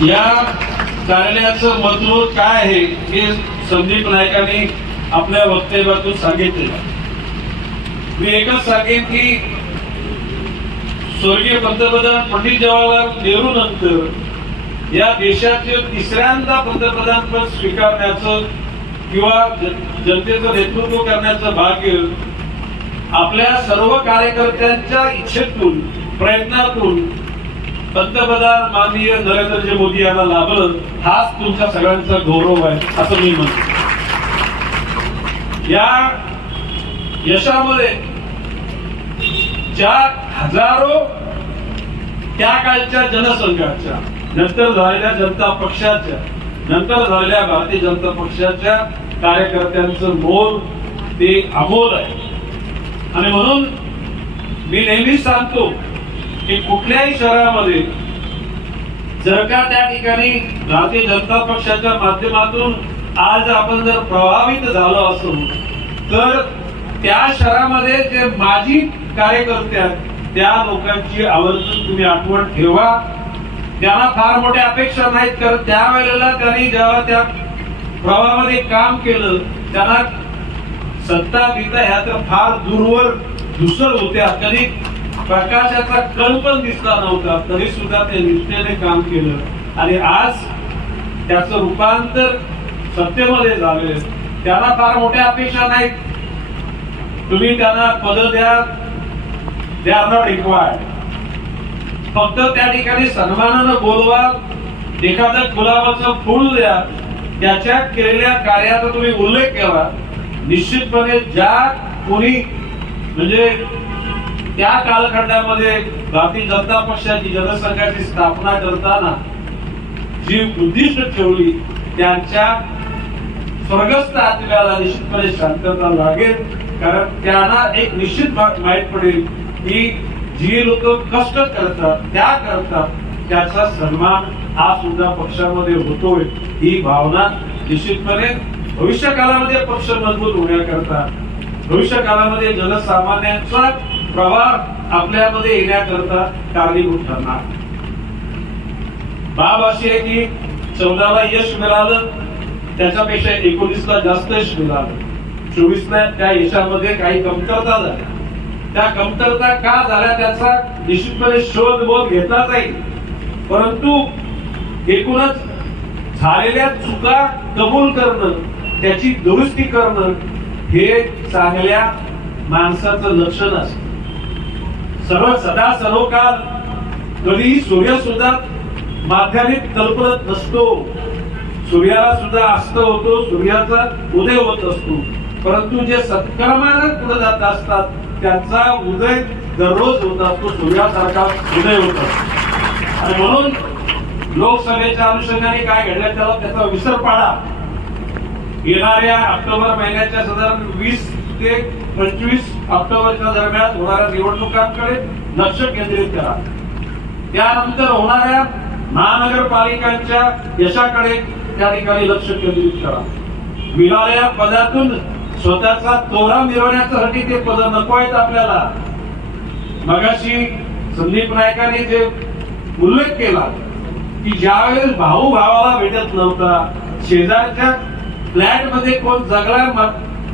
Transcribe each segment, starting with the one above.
या कार्यालयाचं महत्त्व काय आहे हे संदीप नायकांनी आपल्या वक्तव्यातून सांगितले मी एकच सांगेन की स्वर्गीय पंतप्रधान पंडित जवाहरलाल नेहरू नंतर या देशाचे तिसऱ्यांदा पंतप्रधान पद स्वीकारण्याचं किंवा जनतेचं नेतृत्व करण्याचं भाग्य आपल्या सर्व कार्यकर्त्यांच्या इच्छेतून प्रयत्नातून पंतप्रधान माननीय नरेंद्रजी मोदी यांना लाभलं हाच तुमच्या सगळ्यांचा गौरव आहे असं मी म्हणतो. या यशामध्ये ज्या हजारो त्या काळच्या जनसंघाच्या नंतर झालेल्या जनता पक्षाच्या नंतर झालेल्या भारतीय जनता पक्षाच्या कार्यकर्त्यांचं मोल ते अमोल आहे. आणि म्हणून मी नेहमीच सांगतो की कुठल्याही शहरामध्ये जर का त्या ठिकाणी भारतीय जनता पक्षाच्या माध्यमातून आज आपण जर प्रभावित झालो असू तर त्या शहरामध्ये जे माजी कार्यकर्ते आहेत त्या लोकांची आवर्जून तुम्ही आठवण ठेवा. त्यांना फार मोठ्या अपेक्षा नाहीत कारण त्यावेळेला त्यांनी जेव्हा त्या प्रवाहामध्ये काम केलं त्यांना सत्ता पिता ह्या तर फार दूरवर दुसर होत्या. कधी प्रकाशाचा कण पण दिसला नव्हता. तरी सुद्धा ते निष्ठेने काम केलं. आणि आज त्याचं रूपांतर सत्तेमध्ये झाले त्याला फार मोठ्या अपेक्षा नाहीत. तुम्ही त्यांना पद द्या दे आर नॉट रिक्वायर्ड फक्त त्या ठिकाणी सन्मानानं बोलवा. एखादं गुलाबाचं फूल द्या. त्याच्या केलेल्या कार्याचा तुम्ही उल्लेख केला निश्चितपणे ज्या कोणी म्हणजे त्या कालखंडामध्ये भारतीय जनता पक्षाची जनसंघाची स्थापना करताना जी उद्दिष्ट ठेवली त्यांच्या स्वर्गस्थ आत्म्याला निश्चितपणे शांतता लागेल. कारण त्यांना एक निश्चित मा- माहीत पडेल की जी लोक कष्ट करतात त्या करतात त्याचा सन्मान हा सुद्धा पक्षामध्ये होतोय. ही भावना निश्चितपणे भविष्य काळामध्ये पक्ष मजबूत होण्याकरता भविष्य काळामध्ये जनसामान्यांचा प्रवाह आपल्यामध्ये येण्याकरता कारणीभूत ठरणार. बाब अशी आहे की चौदाला यश मिळालं त्याच्यापेक्षा एकोणीसला जास्त यश मिळालं. चोवीसला त्या यशामध्ये काही कमतरता झाल्या. त्या कमतरता का झाल्या त्याचा निश्चितपणे शोध बोध घेतला जाईल. परंतु एकूणच झालेल्या चुका कबूल करणं त्याची दुरुस्ती करणं हे चांगल्या माणसाचं लक्षण असतं. सर्व सदा सर्वकाळ कधीही सूर्य सुद्धा माध्यमिक कल्पनत नसतो. सूर्याला सुद्धा अस्त होतो सूर्याचा उदय होत असतो. परंतु जे सत्कर्मानं पुढे जात असतात त्यांचा उदय दररोज होत असतो सूर्यासारखा उदय होत असतो. आणि म्हणून लोकसभेच्या अनुषंगाने काय घडलं त्याला त्याचा विसर पाडा. येणाऱ्या ऑक्टोबर महिन्याच्या साधारण वीस ते पंचवीस ऑक्टोबरच्या दरम्यान होणाऱ्या निवडणुकांकडे लक्ष केंद्रित करा. त्यानंतर होणाऱ्या महानगरपालिकांच्या यशाकडे त्या ठिकाणी लक्ष केंद्रित करा. मिळालेल्या पदातून स्वतःचा तोरा मिळवण्यासाठी ते पद नको आहेत आपल्याला. मगाशी संदीप नायकांनी जे उल्लेख केला की ज्यावेळेस भाऊ भावाला भेटत नव्हता शेजारच्या फ्लॅटमध्ये कोण जगला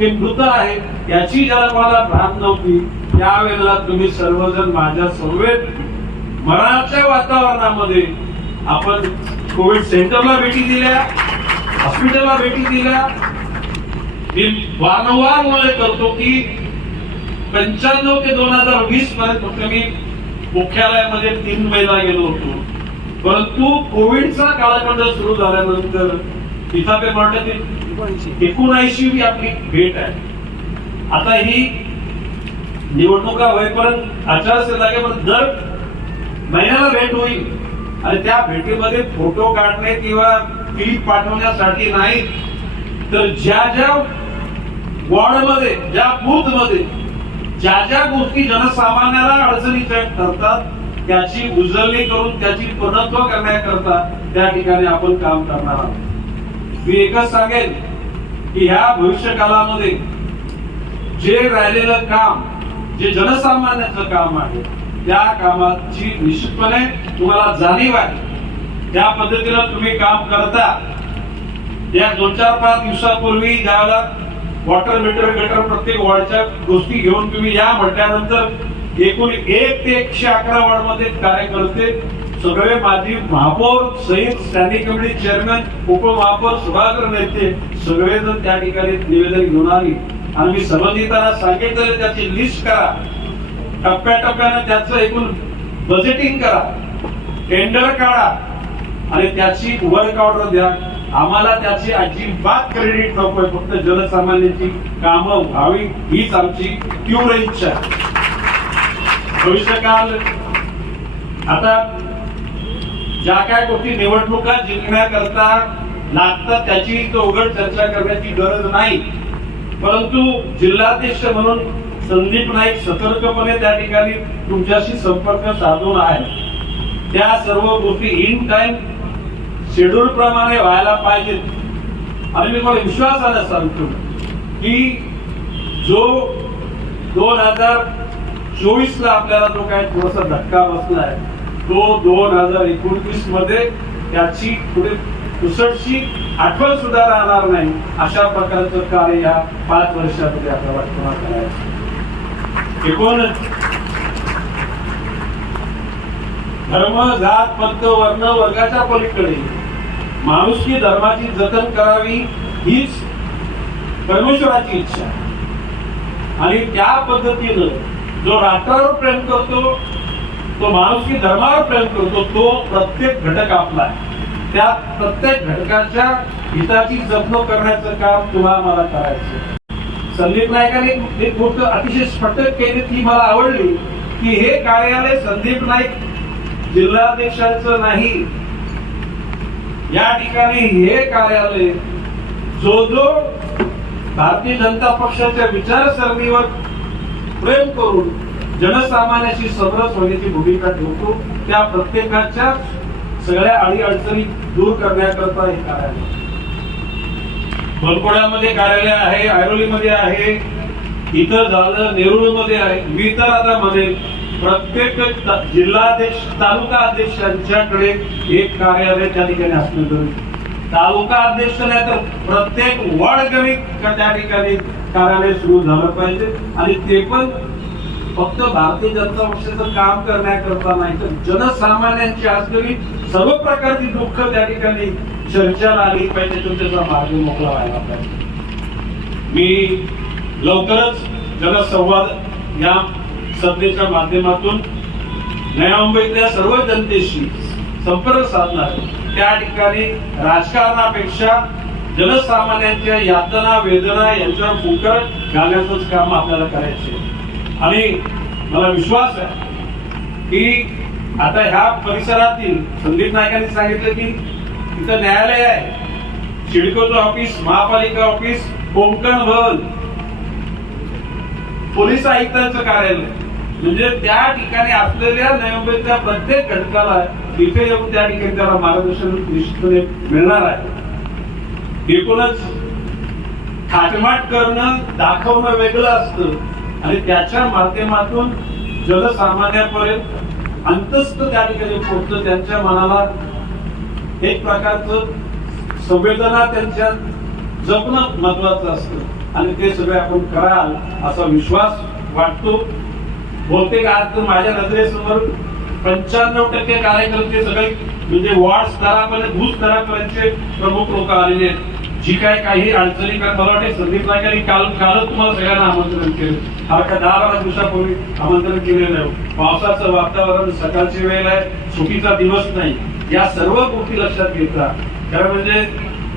हे मृत आहे याची ज्याला मला भान नव्हती. त्यावेळेला तुम्ही सर्वजण माझ्या समवेत मरणाच्या वातावरणामध्ये आपण कोविड सेंटरला भेटी दिल्या हॉस्पिटलला भेटी दिल्या. मी वारंवार उल्लेख करतो की पंच्याण्णव ते दोन हजार वीस पर्यंत फक्त मी मुख्यालयामध्ये तीन महिला गेलो होतो. परंतु कोविडचा कालखंड सुरू झाल्यानंतर इथापे म्हणतात एकोणऐंशी. ही आपली भेट आहे. आता ही निवडणुका होईपर्यंत आचारसंहिता दर महिन्याला भेट होईल. आणि त्या भेटीमध्ये फोटो काढणे किंवा क्लिप पाठवण्यासाठी नाही तर ज्या ज्या वॉर्डमध्ये ज्या बूथमध्ये ज्या ज्या गोष्टी जनसामान्याला अडचणीच्या ठरतात त्याची उजळणी करून त्याची पूर्णत्व करण्याकरता त्या ठिकाणी आपण काम करणार आहोत. मी एकच सांगेन की ह्या भविष्य काळामध्ये जे राहिलेलं काम जे जनसामान्याचं काम आहे त्या कामाची निश्चितपणे तुम्हाला जाणीव आहे. त्या पद्धतीनं तुम्ही काम करता. या दोन चार पाच दिवसापूर्वी ज्यावेळेला वॉटर मीटर मीटर प्रत्येक वॉर्डच्या गोष्टी घेऊन तुम्ही या म्हटल्यानंतर एकूण एक ते एकशे अकरा वॉर्डमध्ये कार्यकर्ते सगळे माजी महापौर सहित स्टँडिंग कमिटी चेअरमॅन उपमहापौर सभागृह नेते सगळेजण त्या ठिकाणी निवेदन घेऊन आली. आणि मी संबंधितांना सांगितलेलं त्याची लिस्ट करा. टप्प्याटप्प्यानं त्याचं एकूण बजेटिंग करा. टेंडर काढा. आणि त्याची वर्क ऑर्डर द्या. आम्हाला त्याची अजिबात क्रेडिट नकोय फक्त जनसामान्यांची कामं व्हावी हीच आमची तीव्र इच्छा भविष्यकाल. आता ज्या काय गोष्टी निवडणुका जिंकण्याकरता लागतात त्याची उघड चर्चा करण्याची गरज नाही. परंतु जिल्हाध्यक्ष म्हणून संदीप नाईक सतर्कपणे त्या ठिकाणी तुमच्याशी संपर्क साधून आहे त्या सर्व गोष्टी इन टाइम शेड्यूल प्रमाणे व्हायला पाहिजेत. आणि मी मला विश्वासाने सांगतो की जो दोन हजार चोवीस ला आपल्याला जो काय थोडासा धक्का बसला आहे तो दोन हजार एकोणतीसमध्ये त्याची पुढे पुसटशी आठवण सुद्धा राहणार नाही. अशा प्रकारचं कार्य या पाच वर्षामध्ये आपल्याला पुन्हा करायचं एकूण धर्म जात पंथ वर्ण वर्गाच्या पलीकडे माणुसकी धर्माची जतन करावी हीच परमेश्वराची इच्छा आणि त्या पद्धतीनं जो राष्ट्रावर प्रेम करतो तो माणुसकी धर्मावर प्रेम करतो तो प्रत्येक घटक आपला आहे. त्या प्रत्येक घटकाच्या हिताची जपणूक करण्याचं काम तुला मला करायचं संदीप नायकाने एक गोष्ट अतिशय स्पष्ट केली ती मला आवडली की हे कार्यालय संदीप नाईक जिल्हाध्यक्षांचं नाही. या ठिकाणी हे कार्यालय जो जो भारतीय जनता पक्षाच्या विचारसरणीवर प्रेम करून जनसामान्याशी समरस होण्याची भूमिका ठेवतो. त्या प्रत्येकाच्या सगळ्या अडी अडचणी दूर करण्याकरता हे कार्यालय. बनकोड्यामध्ये कार्यालय आहे ऐरोलीमध्ये आहे इतर झालं नेरुळमध्ये आहे. मी तर आता म्हणेन प्रत्येक जिल्हाध्यक्ष तालुका अध्यक्षांच्याकडे एक कार्यालय त्या ठिकाणी असणं गरजेचं तालुका अध्यक्ष नाही तर प्रत्येक वॉर्ड कमी त्या ठिकाणी कार्यालय सुरू झालं पाहिजे. आणि ते पण फक्त भारतीय जनता पक्षाचं काम करण्याकरता नाही तर जनसामान्यांची असलेली सर्व प्रकारची दुःख त्या ठिकाणी चर्चेला आली पाहिजे तो त्याचा मार्ग मोकळा व्हायला पाहिजे. मी लवकरच जनसंवाद या सभेच्या माध्यमातून नया मुंबईतल्या सर्व जनतेशी संपर्क साधणार त्या ठिकाणी राजकारणापेक्षा जनसामान्यांच्या यातना वेदना यांच्यावर फुकट घालण्याचंच काम आपल्याला करायचे आणि मला विश्वास आहे की आता ह्या परिसरातील संदीप नायकांनी सांगितलं की तिथं न्यायालय आहे. शिडकोचं ऑफिस महापालिका ऑफिस कोंकण भवन. पोलीस आयुक्तांचं कार्यालय. म्हणजे त्या ठिकाणी असलेल्या नवी प्रत्येक घटकाला तिथे येऊन त्या ठिकाणी त्याला मार्गदर्शन निश्चितपणे मिळणार आहे. एकूणच थाटमाट करणं दाखवणं वेगळं असतं. आणि त्याच्या माध्यमातून जनसामान्यापर्यंत अंतस्थ त्या ठिकाणी पोहोचत त्यांच्या मनाला एक प्रकारचं संवेदना त्यांच्या जपणं महत्वाचं असतं. आणि ते सगळे आपण कराल असा विश्वास वाटतो. बहुतेक आज माझ्या नजरेसमोर पंच्याण्णव टक्के कार्यकर्ते सगळे म्हणजे वॉर्ड स्तरापर्यंत भूत स्तरापर्यंतचे प्रमुख लोक आलेले आहेत. जी काय काही अडचणी काय मला वाटते संदीप नायकांनी काल कालच तुम्हाला सगळ्यांना आमंत्रण केलं. हा का दहा बारा दिवसापूर्वी आमंत्रण केलेलं आहे. पावसाचं वातावरण सकाळची वेळ आहे. चुकीचा दिवस नाही. या सर्व गोष्टी लक्षात घेता खरं म्हणजे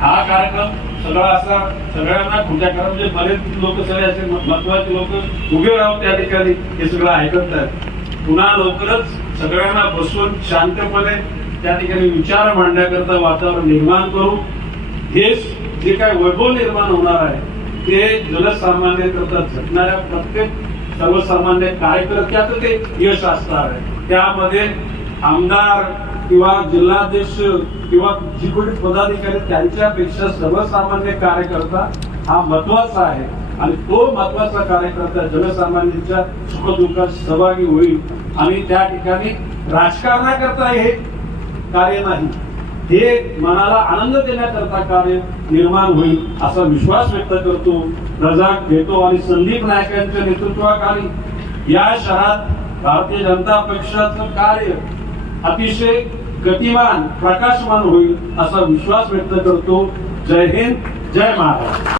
हा कार्यक्रम सगळा असा सगळ्यांना खुल्या कारण म्हणजे बरेच लोक सगळे असे महत्त्वाचे लोक उभे राहून त्या ठिकाणी हे सगळं ऐकत आहेत. पुन्हा लवकरच सगळ्यांना बसून शांतपणे त्या ठिकाणी विचार मांडण्याकरता वातावरण निर्माण करू. हे जे काय वैभव निर्माण होणार आहे ते जनसामान्य करता झटणाऱ्या प्रत्येक सर्वसामान्य कार्यकर्त्याचं ते यश असणार आहे. त्यामध्ये आमदार किंवा जिल्हाध्यक्ष किंवा जी कोणी पदाधिकारी त्यांच्यापेक्षा सर्वसामान्य कार्यकर्ता हा महत्त्वाचा आहे. आणि तो महत्त्वाचा कार्यकर्ता जनसामान्यांच्या सुखदुःखात सहभागी होईल. आणि त्या ठिकाणी राजकारणाकरता हे कार्य नाही. हे मनाला आनंद देण्याकरता कार्य निर्माण होईल असा विश्वास व्यक्त करतो. रजा घेतो आणि संदीप नायकांच्या नेतृत्वाखाली या शहरात भारतीय जनता पक्षाचं कार्य अतिशय गतिमान प्रकाशमान होईल असा विश्वास व्यक्त करतो. जय हिंद जय महाराष्ट्र.